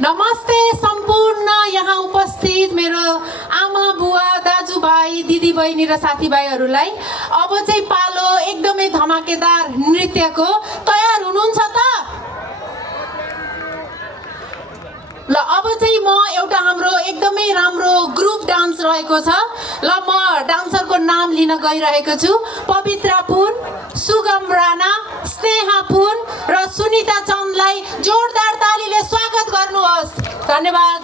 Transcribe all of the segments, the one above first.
नमस्ते सम्पूर्ण यहाँ उपस्थित मेरो आमा बुवा दाजुभाइ दिदीबहिनी र साथीभाइहरूलाई। अब चाहिँ पालो एकदमै धमाकेदार नृत्यको। तयार हुनुहुन्छ त? ल अब चाहिँ म एउटा हाम्रो एकदमै राम्रो ग्रुप डान्स रहेको छ। ल म डान्सरको नाम लिन गइरहेको छु। पवित्रा पुन, सुगम राणा, स्नेहा पुन र सुनिता चन्दलाई जोरदार तालीले स्वागत गर्नुहोस्। धन्यवाद।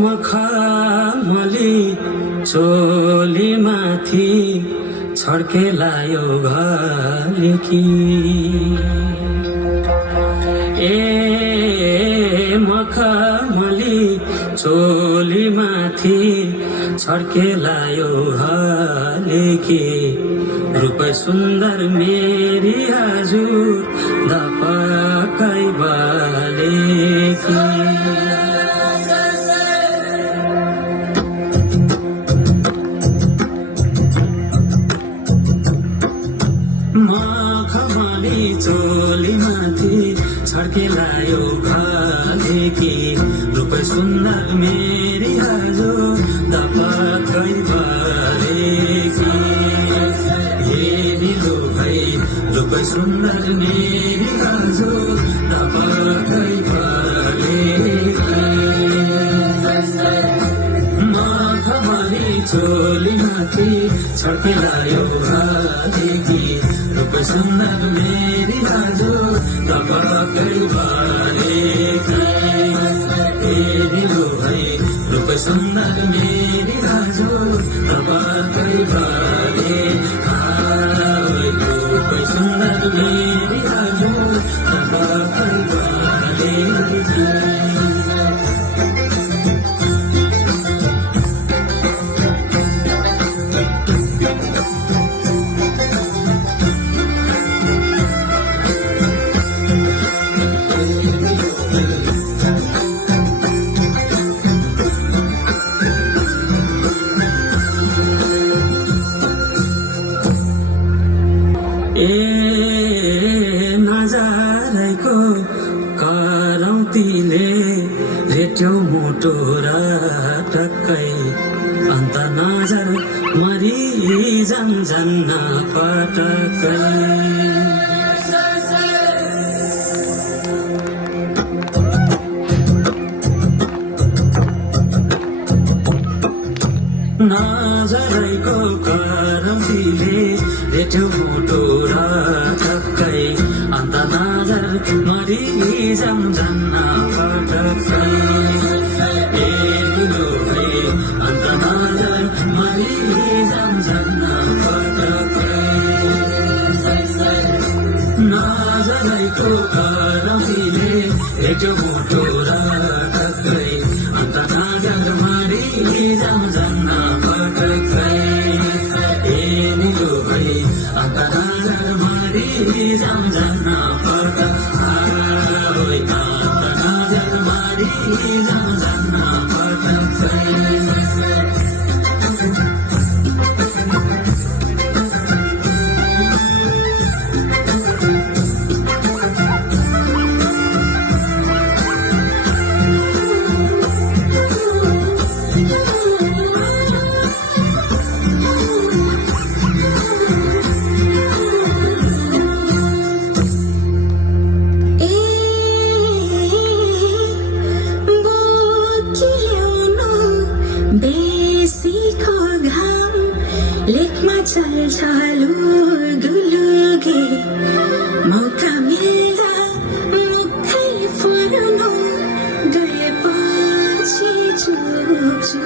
मखमली चोली माथि छड्केलायो घालेकी मखमली चोली माथि छड्केलायो घालेकी रूप सुन्दर मेरी हजुर धपकै बालेकी मखमली चोली माथि छड्केलायो घालेकी रूप सुन्दर मेरी हजुर धपकै बालेकी हेरिलो भई रूप सुन्दर मेरी हजुर धपकै बालेकी मखमली चोली माथि छड्केलायो घालेकी रूप सुन्दर मेरी हजुर धपकै बालेकी हेरिलो है रूप सुन्दर मेरी हजुर धपकै बालेकी रूप सुन्दर मेरी हजुर धपकै बालेकी नजाराको करौतीले रेट्यो मोटो र टक्कै अन्त नजर मरि जान्छन् पटक्कै नजरैको करौतीले रेट्यो मोटो र टक्कै अन्त नजर मरि जान्छन् पटक्कै हेरिलो है अन्त नजर मरि जान्छन् पटक्कै नजरैको करौतीले रेट्यो मोटो र टक्कै अन्त नजर मरि जान्छन् पटक्कै हेरिलो है अन्त नजर मरि जान्छन् पटक्कै अन्त नजर मरि जान्छन् पटक्कै चल्छालु दुलुगे मौका मिल्दा मुखै फुर्नु गएपछि चुके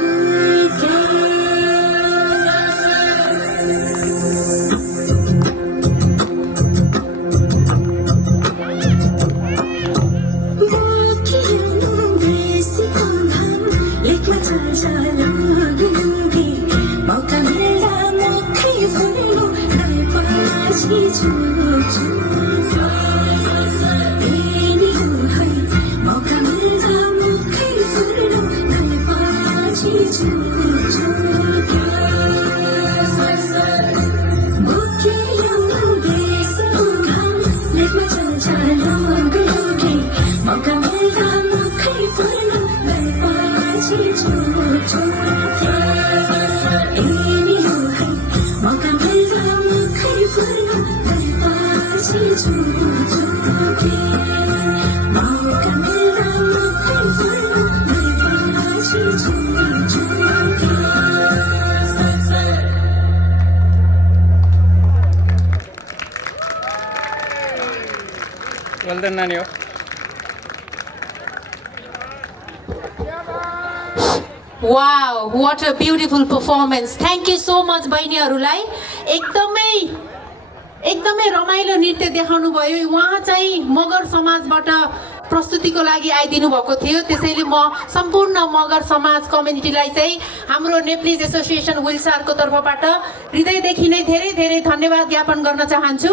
मौका गर्दैन नानी हो। Wow, what a beautiful performance. Thank you so much बहिनीहरूलाई एकदमै रमाइलो नृत्य देखाउनु भयो। उहाँ चाहिँ मगर समाजबाट प्रस्तुतिको लागि आइदिनु भएको थियो, त्यसैले म सम्पूर्ण मगर समाज कम्युनिटीलाई चाहिँ हाम्रो नेप्लिज एसोसिएसन विल्सारको तर्फबाट हृदयदेखि नै धेरै धेरै धन्यवाद ज्ञापन गर्न चाहन्छु।